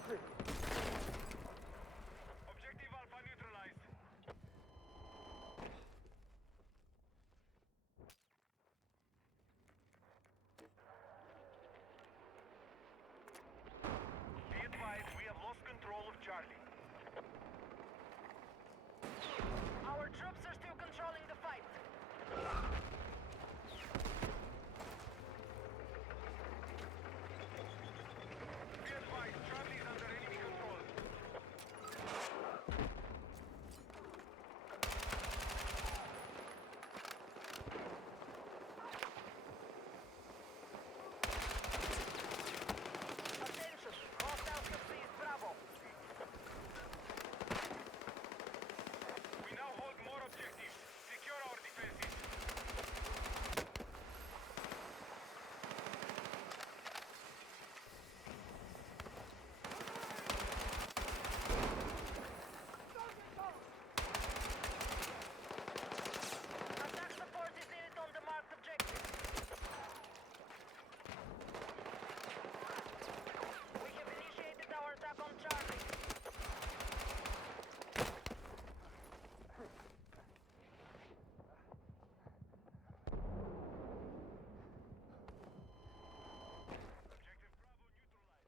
martwy! Objective Alpha neutralized. Be advised, we have lost control of Charlie. Our troops are still controlling the fight. Be advised, Charlie is under enemy control. Attention! Hostiles have seized Bravo. We now hold more objectives. Secure our defenses. Attack support is needed on the marked objective. We have initiated our attack on Charlie. Objective Bravo neutralized.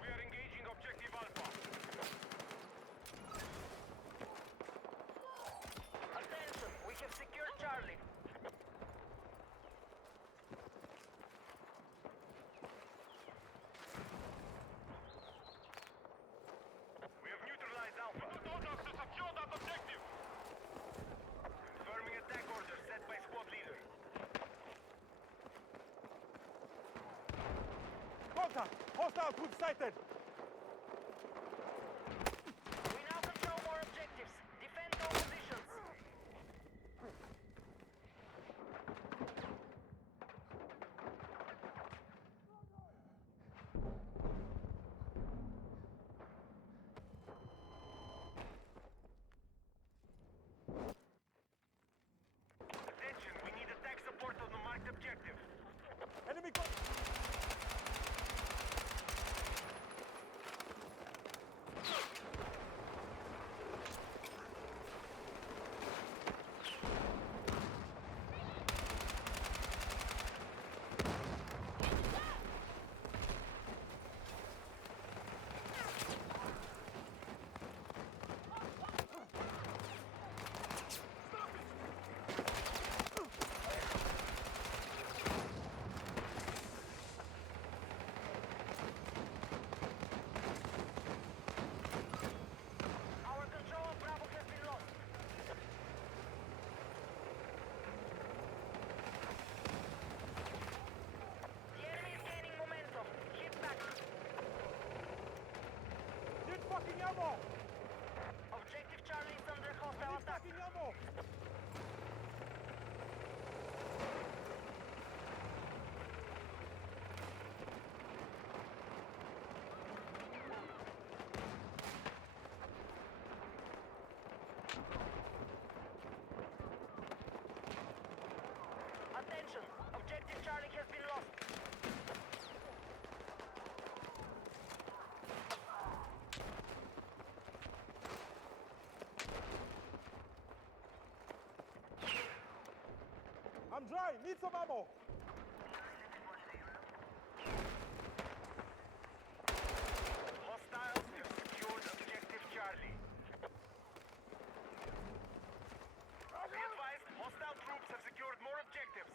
We are engaging Objective Alpha. Attention! We have secured Charlie. We have neutralized Alpha. Order to secure that objective. Confirming attack order set by squad leader. Contact! Hostile troops sighted! We now control more objectives. Defend all positions. Attention, we need attack support on the marked objective. Enemy Our control of Bravo has been lost. The enemy is gaining momentum. Hit back. Need fucking ammo! Objective Charlie is under hostile Need attack. fucking ammo! Attention! Objective Charlie has been lost. I'm dry! Need some ammo! Hostiles have secured objective Charlie. Be advised, hostile troops have secured more objectives.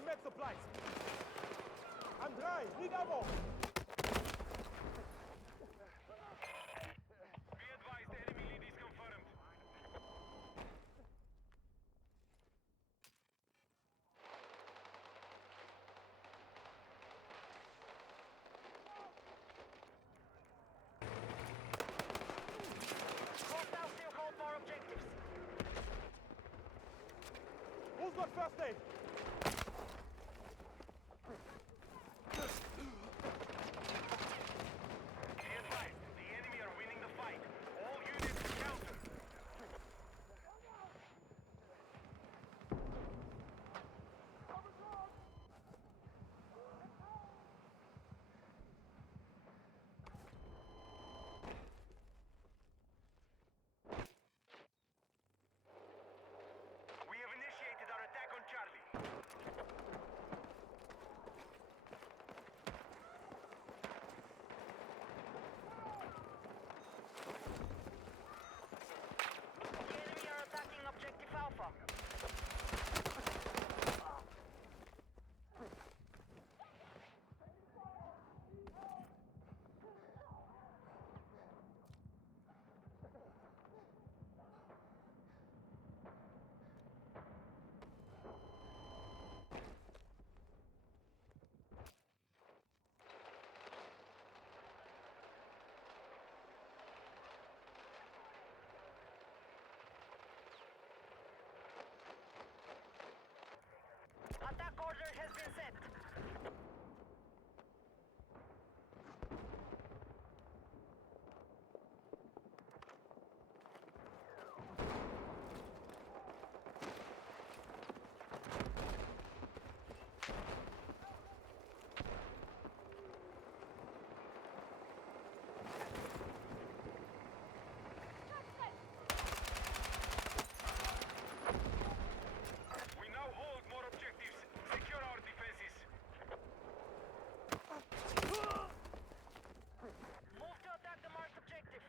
Care med supplies. I'm dry. Need ammo. Be advised, enemy lead is confirmed. Hostiles still hold more objectives. Who's got first aid? Be advised, the enemy are winning the fight. All units counter. We have initiated our attack on Charlie. The enemy are attacking objective Alpha. Attack order has been set. We now hold more objectives. Secure our defenses. Move to attack the marked objective.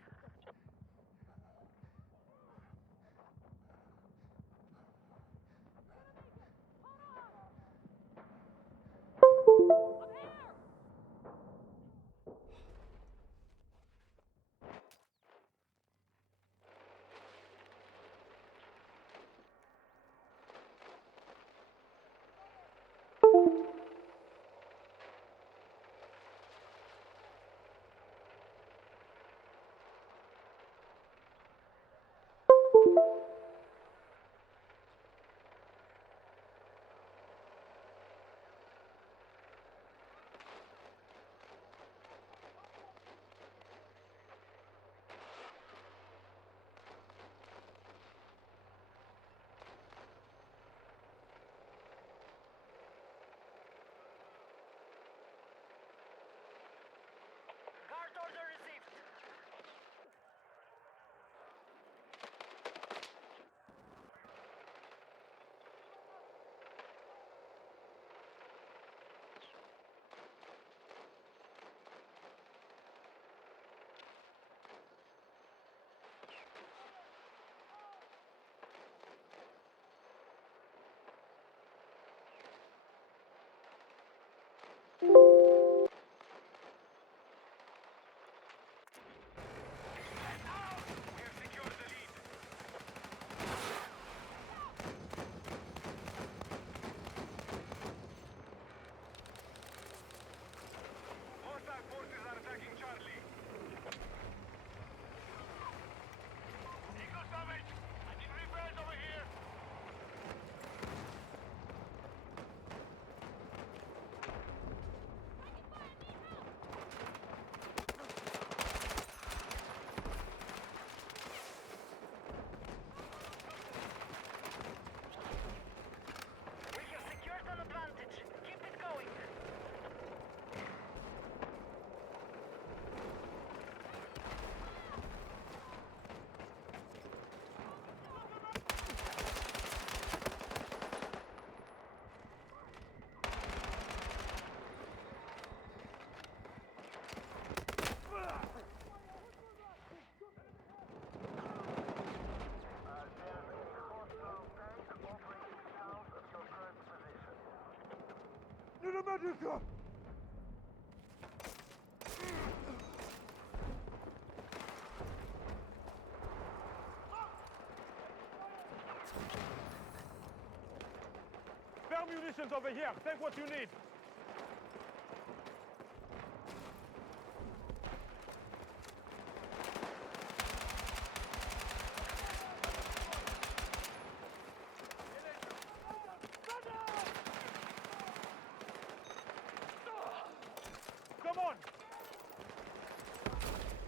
Guard order received. Luca! Spare munitions over here. Take what you need. Come on!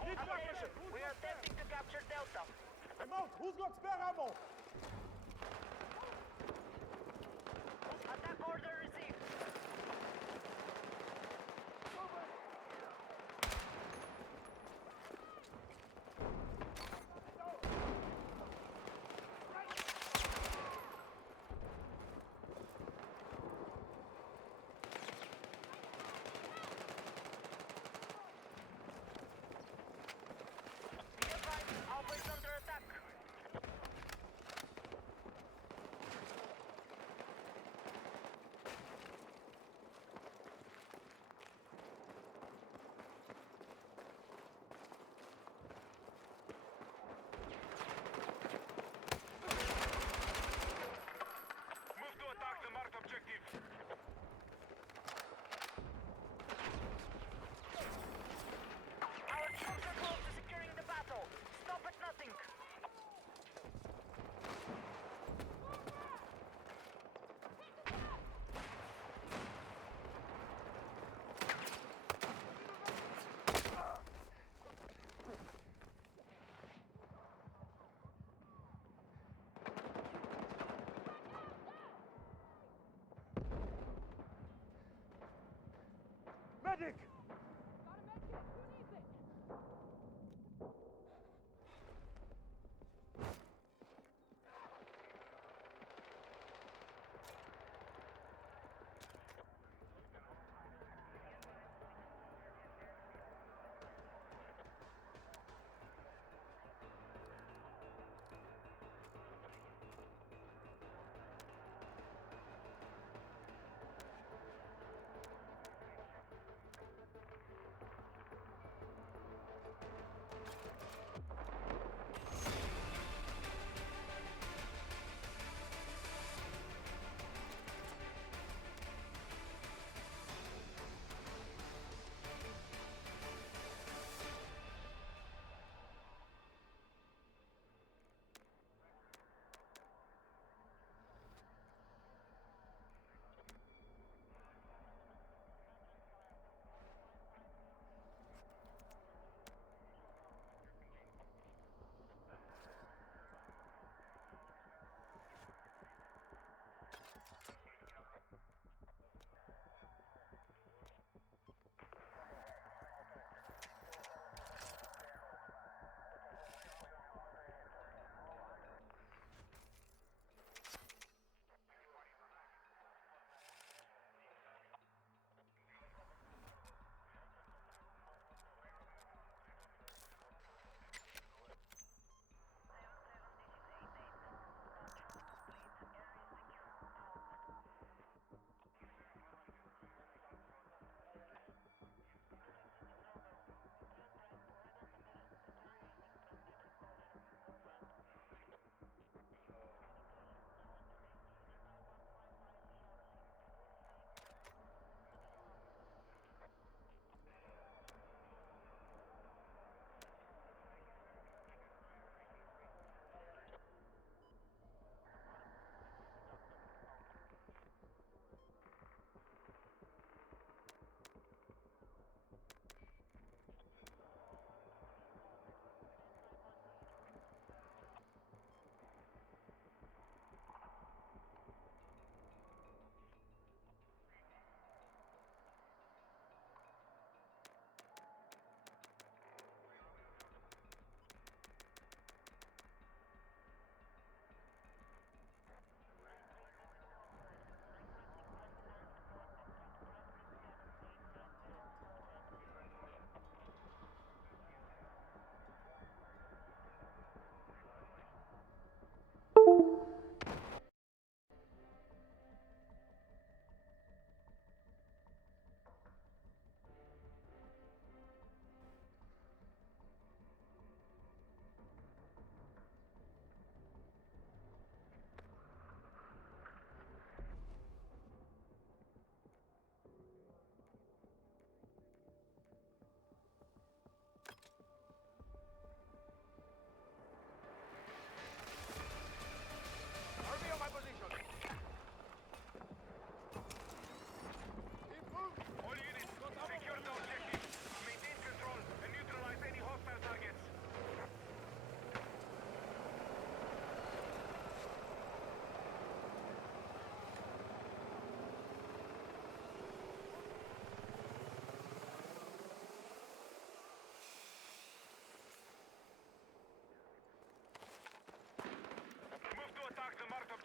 Need Attention, we are attempting to capture Delta. I'm out. Who's got spare ammo? Attack order received.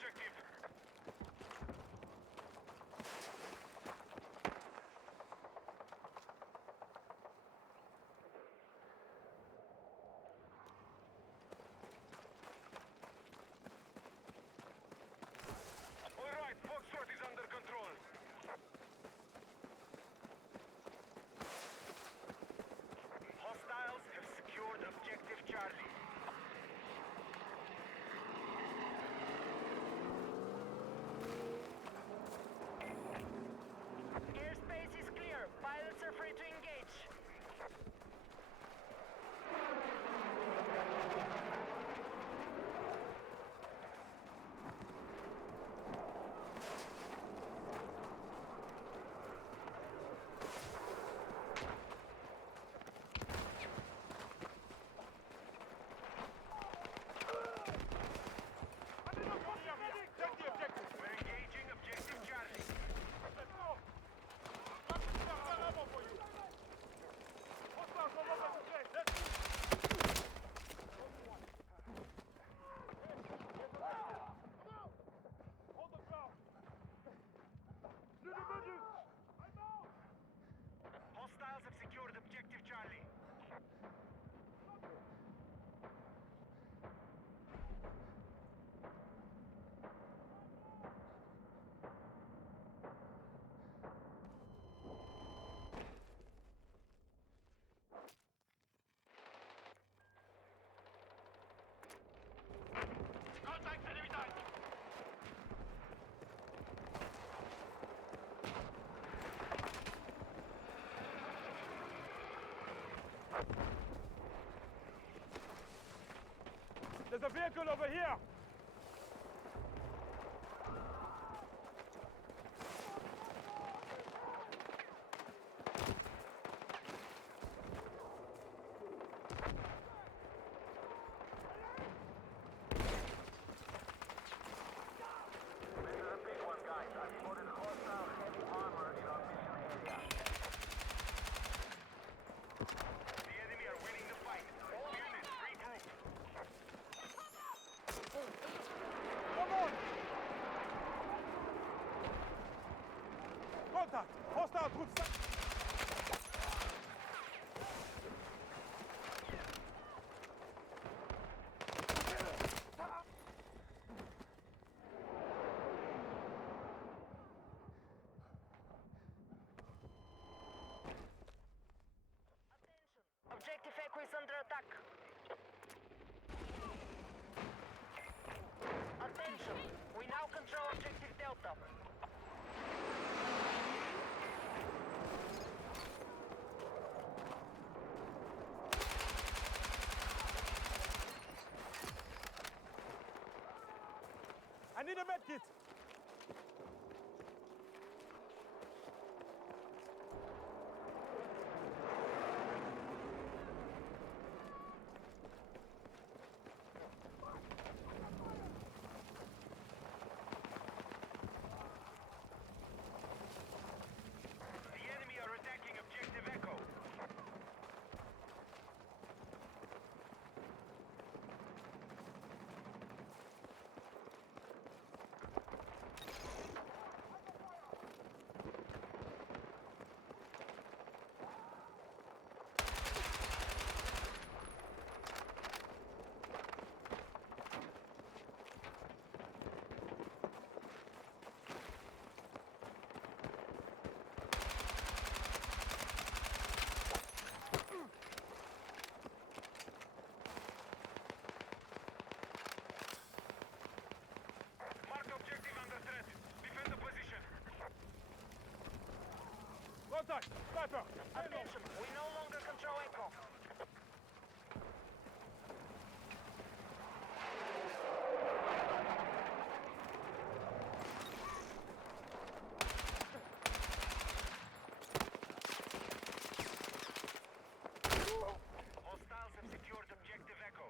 objective. All right, Foxtrot is under control. Hostiles have secured objective Charlie. Airspace is clear. Pilots are free to engage. Take the objective. We're engaging objective Charlie. Let's go. There's ammo for you. Hostiles all over the place. Let's move. Hold the ground. I'm out. Hostiles have secured objective Charlie. Contact enemy tank. There's a vehicle over here. This is a big one, guys. I've spotted hostile heavy armor in our mission area. The enemy are winning the fight. All units, regroup. Come on. Contact. Hostile troops. Attention. Objective Echo is under attack. Attention. We now control Objective Delta. I need a med kit. The enemy are attacking objective Echo. Mark objective under threat. Defend the position. Contact. Sniper. Attention. We no longer control Echo. Hostiles have secured objective Echo.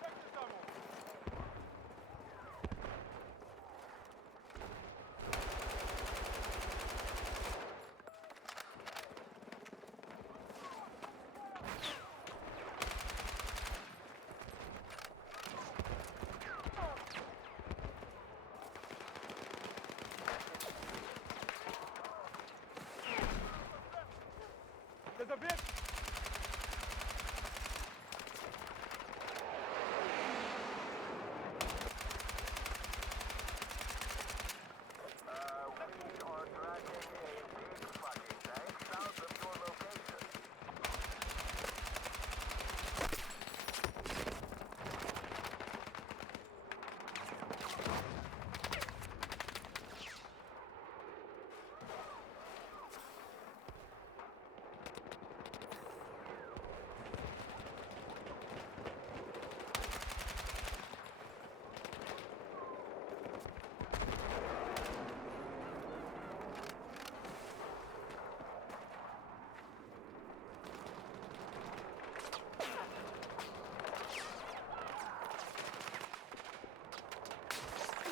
Check this ammo. There's a bit. We are tracking a big fucking tank south of your location.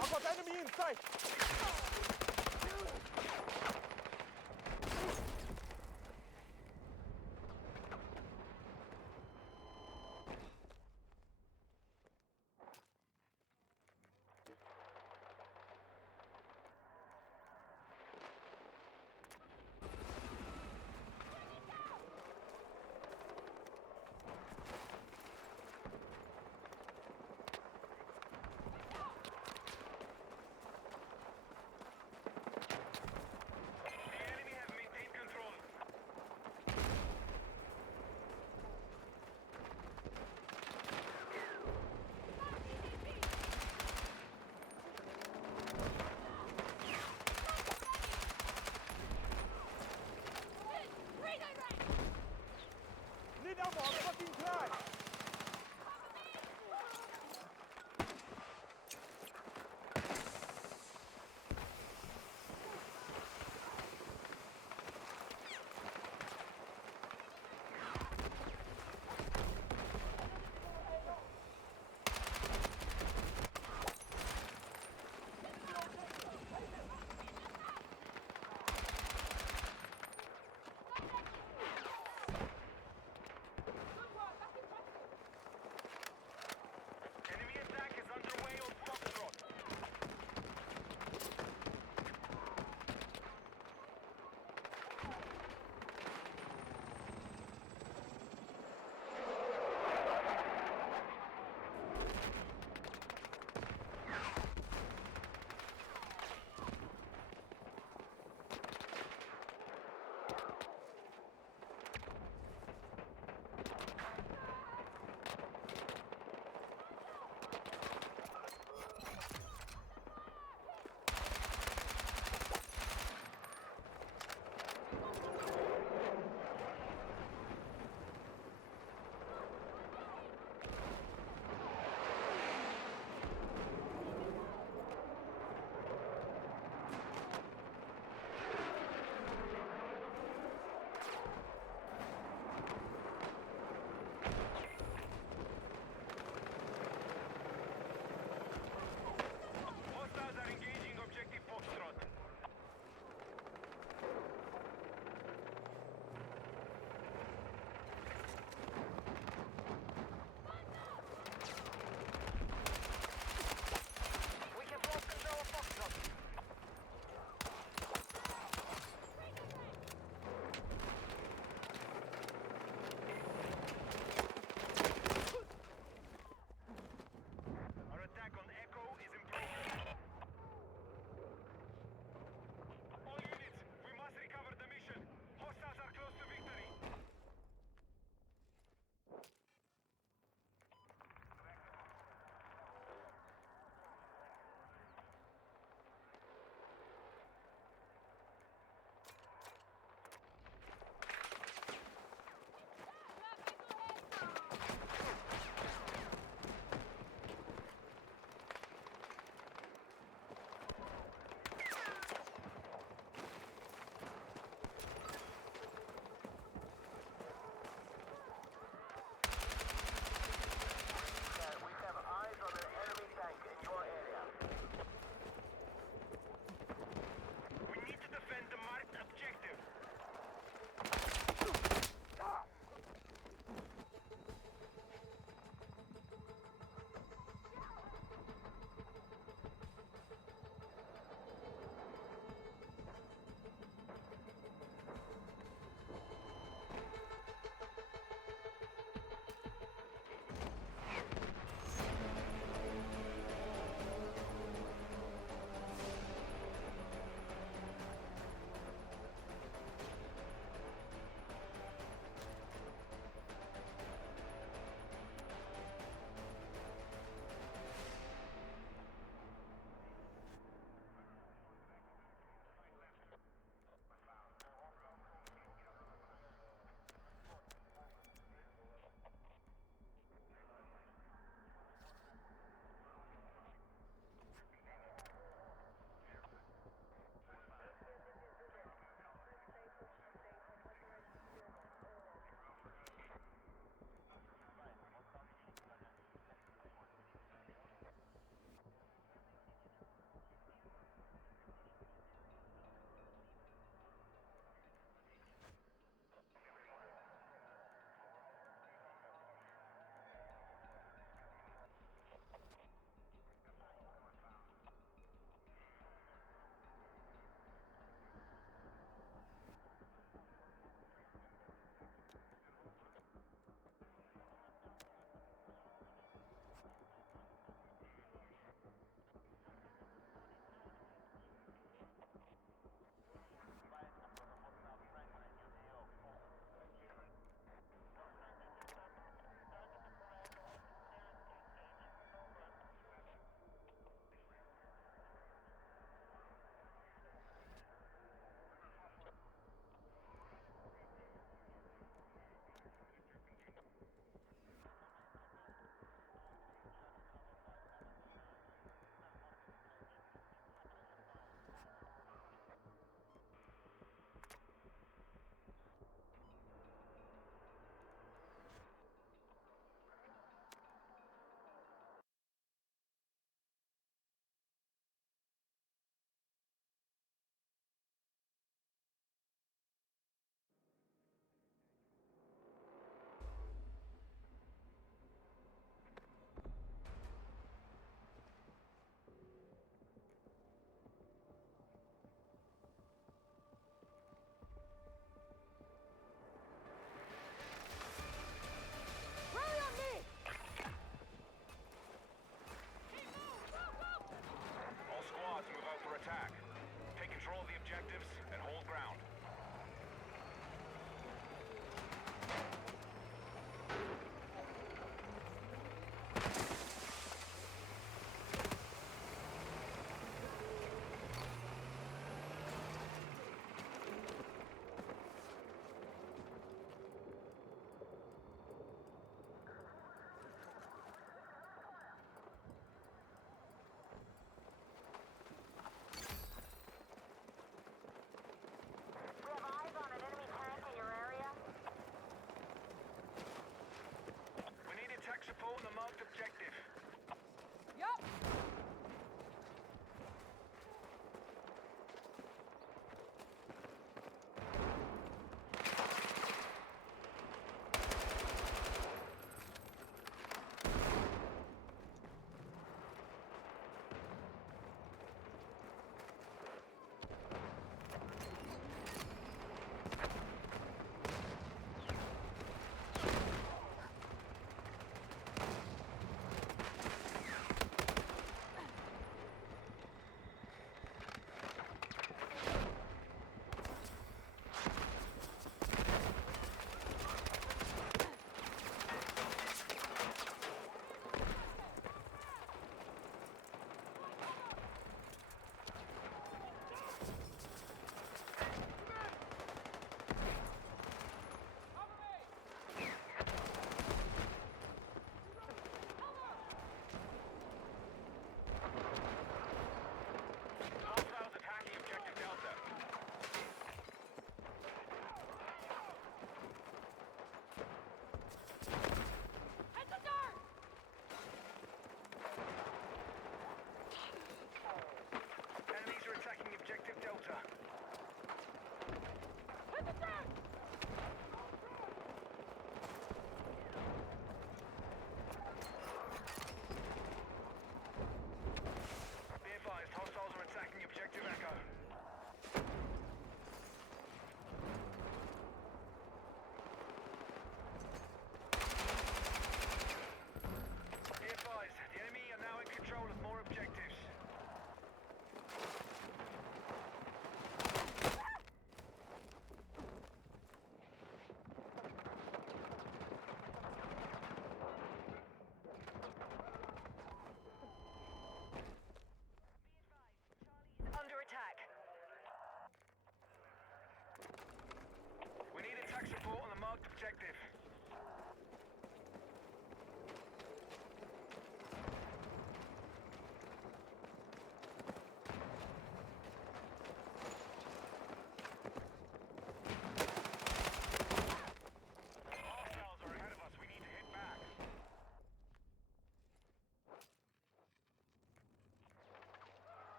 I've got enemy in sight. The enemy have maintained control. Need ammo, I'm fucking trying. Enemy attack is underway on Foxtrot.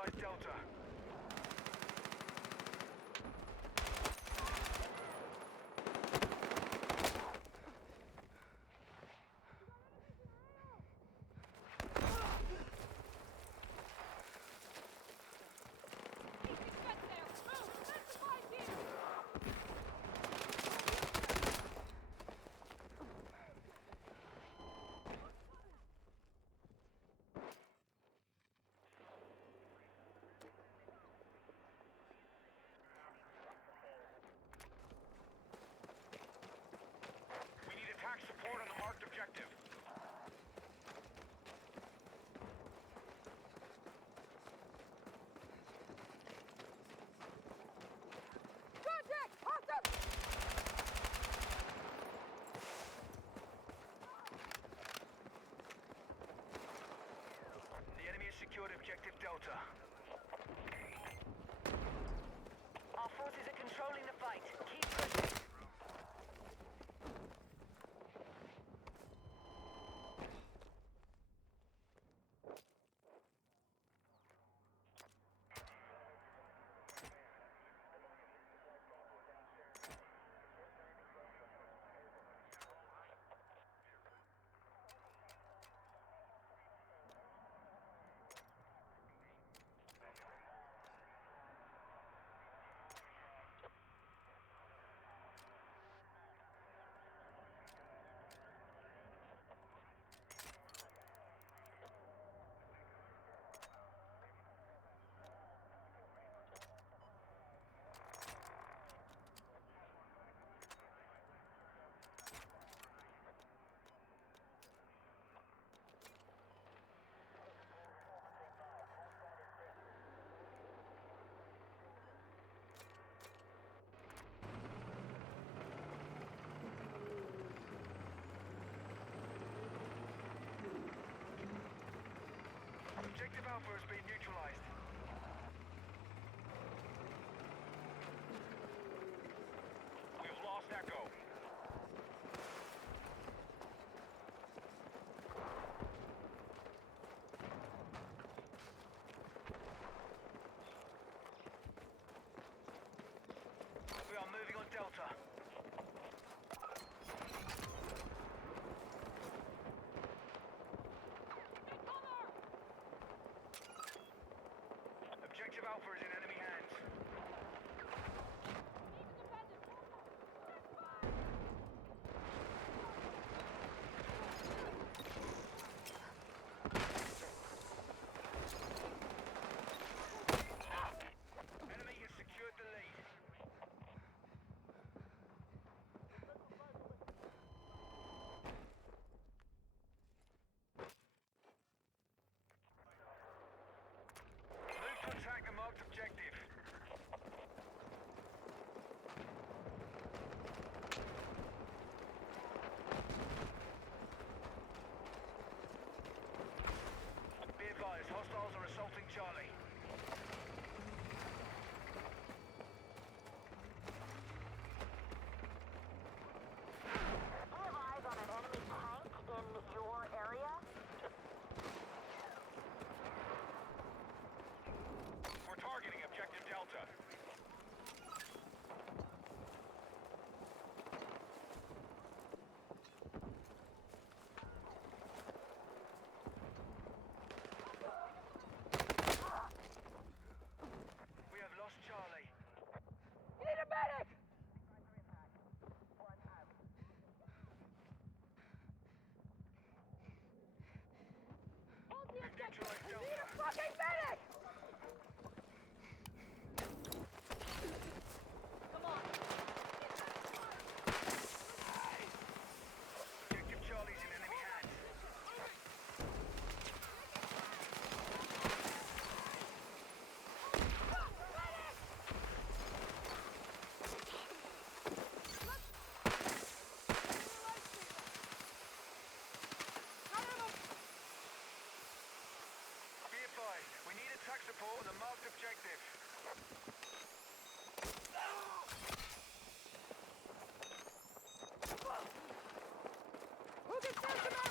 neutralized Delta. We need attack support on the marked objective. Contact! Hostile! The enemy has secured objective Delta. Our forces are controlling the fight. Keep pushing. Objective Alpha has been neutralized. We've lost Echo. We are moving on Delta. Objective Alpha is in enemy hands. Enemy has secured the lead. Move to attack the marked objective. Be advised, hostiles are assaulting Charlie. Do you have eyes on an enemy tank in your area? We're targeting objective Delta. We have lost Charlie. You need a medic! Hold the We've neutralized objective! We need a Delta. fucking medic! Come on! Objective Charlie's in enemy hands. Be advised, we need attack support on the marked objective. Who can send them out?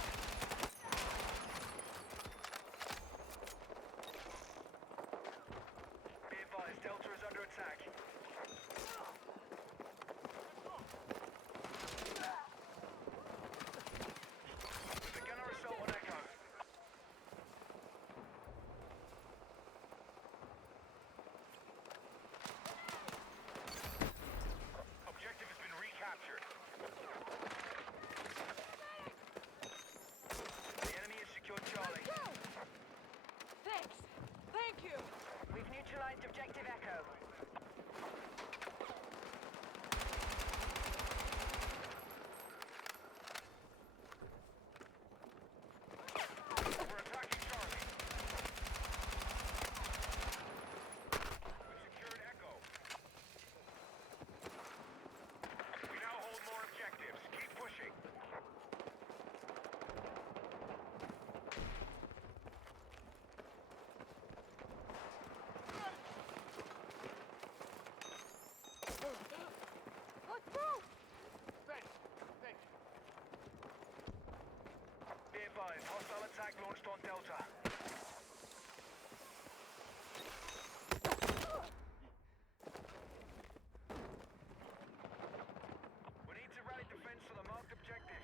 attack launched on Delta. We need to rally defense for the marked objective.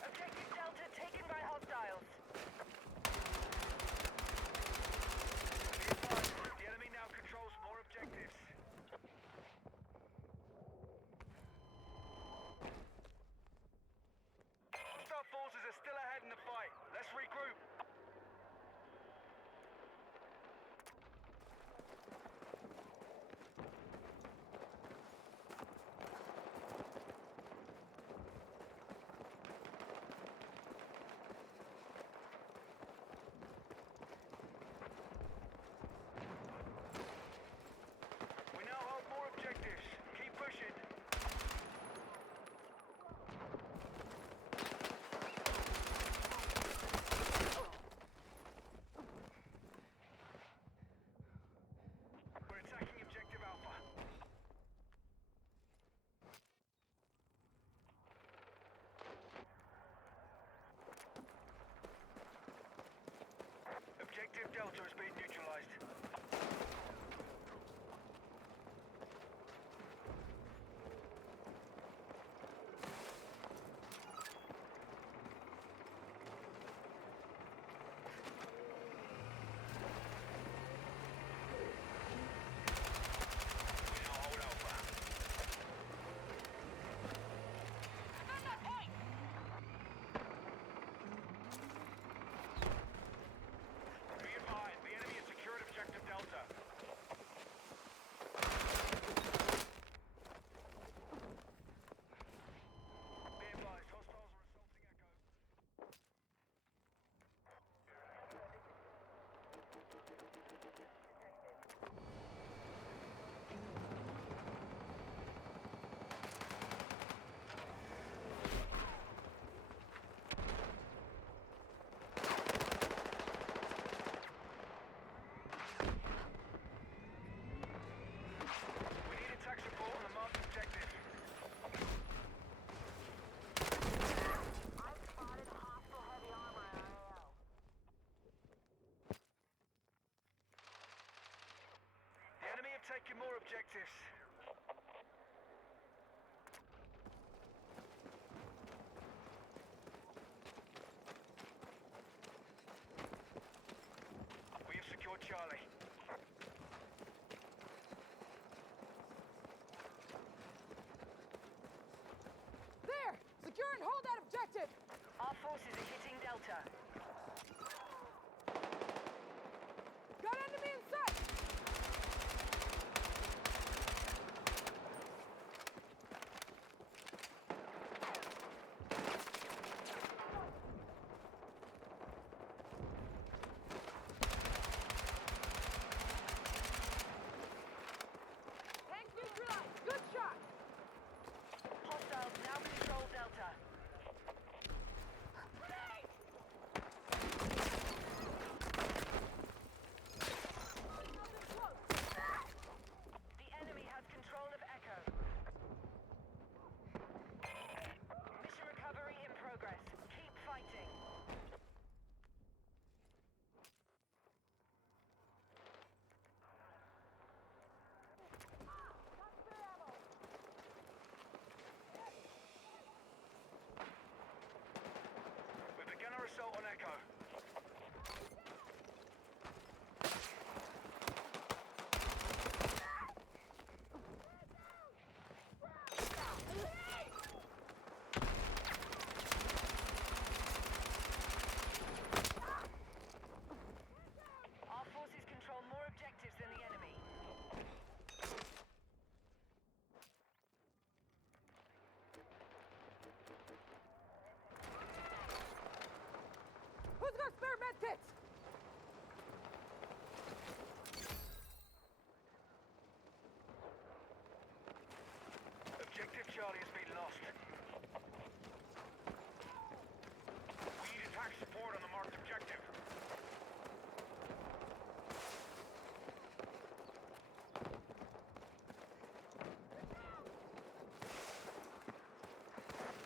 Objective Delta taken by hostiles. Be advised, the enemy now controls more objectives. Hostile forces are still ahead in the fight. Let's regroup. We now hold more objectives. Keep pushing. We're attacking objective Alpha. Objective Delta has been neutralized. We now hold Alpha. Defend that point! Be advised, the enemy has secured objective Delta. Be advised, hostiles are assaulting Echo. We need attack support on the marked objective. I've spotted hostile heavy armor in our AO. The enemy have taken more objectives. We have secured Charlie. There! Secure and hold that objective! Our forces are hitting Delta. Got enemy in sight! Tank neutralized! Good shot! Hostiles now control Delta. Grenade! We need attack support on the marked objective.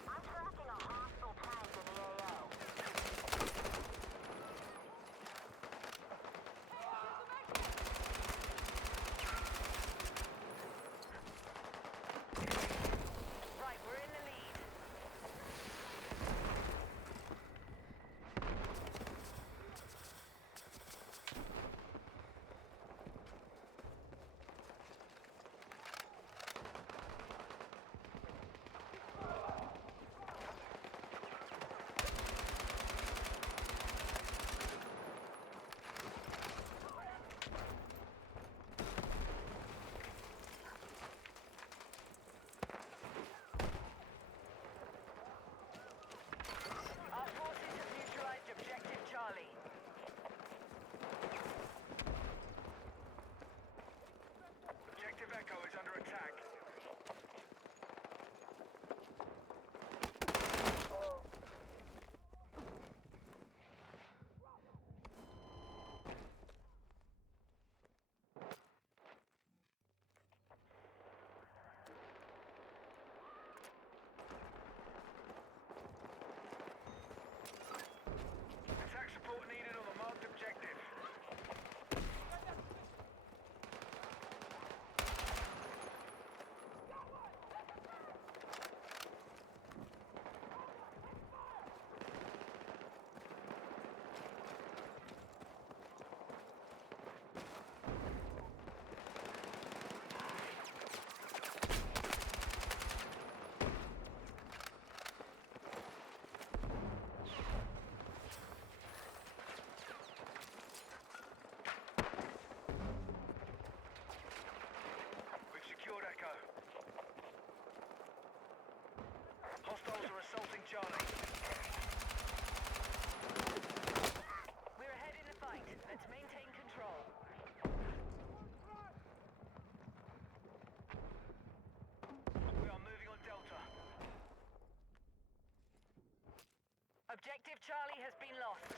I'm tracking a hostile tank in the AO. Right, we're in the lead. Our forces have neutralized objective Charlie. Objective Echo is under attack. Attack support needed on the marked objective. We've secured Echo. Hostiles are assaulting Charlie. We're ahead in the fight. Let's maintain control. We are moving on Delta. Objective Charlie has been lost.